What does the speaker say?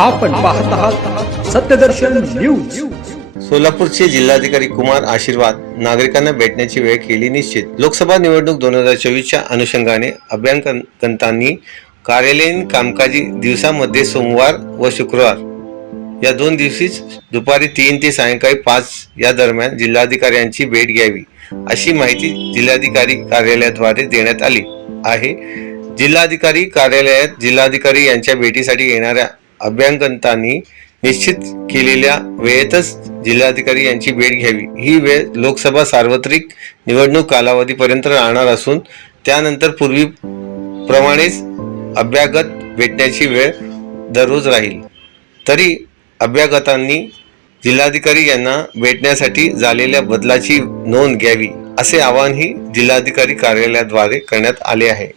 आपण पाहत आहात सत्यदर्शन न्यूज. सोलापूरचे जिल्हाधिकारी कुमार आशीर्वाद नागरिकांना भेटण्याची वेळ केली निश्चित. लोकसभा निवडणूक दोन हजार चोवीसच्या अनुषंगाने अभ्यंकतांनी कार्यालयीन कामकाजी दिवसामध्ये सोमवार व शुक्रवार या दोन दिवशीच दुपारी तीन ते सायंकाळी पाच या दरम्यान जिल्हाधिकाऱ्यांची भेट घ्यावी अशी माहिती जिल्हाधिकारी कार्यालयाद्वारे देण्यात आली आहे. जिल्हाधिकारी कार्यालयात जिल्हाधिकारी यांच्या भेटीसाठी येणाऱ्या अभ्यांगतांनी निश्चित केलेल्या वेळेतच जिल्हाधिकारी यांची भेट घ्यावी. ही वेळ लोकसभा सार्वत्रिक निवडणूक कालावधीपर्यंत राहणार असून त्यानंतर पूर्वी प्रमाणेच अभ्यागत भेटण्याची वेळ दररोज राहील. तरी अभ्यागतांनी जिल्हाधिकारी यांना भेटण्यासाठी झालेल्या बदलाची नोंद घ्यावी असे आवाहनही जिल्हाधिकारी कार्यालयाद्वारे करण्यात आले आहे.